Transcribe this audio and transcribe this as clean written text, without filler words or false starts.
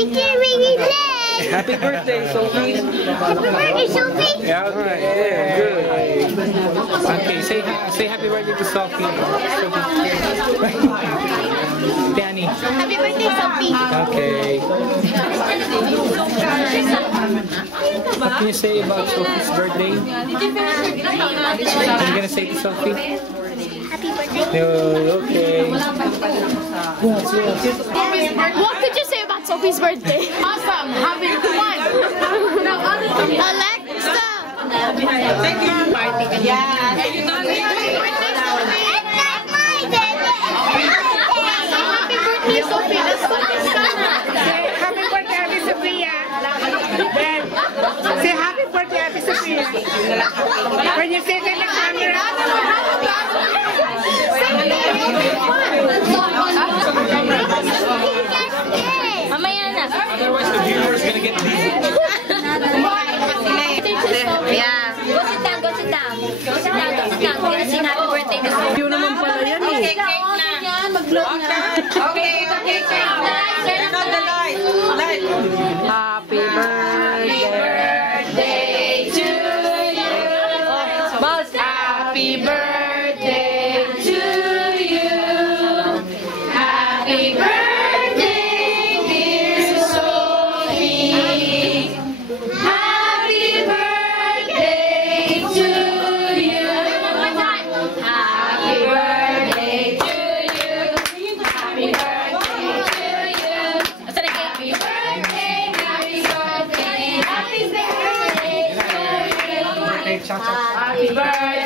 Happy birthday, Sophie. Happy birthday, Sophie. Yeah, alright. Yeah, good. Okay, say happy birthday to Sophie. Danny. Happy birthday, Sophie. Okay. What can you say about Sophie's birthday? What are you gonna say to Sophie? Happy birthday. Okay. Yes. What could you say about Sophie's birthday? Awesome, having fun. Alexa. Thank you. Yeah. It's not my day. Happy birthday, Sophie. Happy birthday, Ate Sophia. Say happy birthday, Ate Sophia. When you say that the camera. Mamaya na. Otherwise, the viewers gonna get busy. Yeah. Go sit down, go sit down. Go sit down, go sit down. We're gonna sing happy birthday to Sophie. Yun naman pala yan eh. Okay, cake na. Mag-load na. Okay, cake na. Turn on the light. Happy birthday to you. Happy birthday to you. Happy birthday, dear Sophie. Happy birthday to you. Happy birthday to you. Happy birthday to you. Happy birthday, happy Sophie. Happy birthday to you. Happy birthday.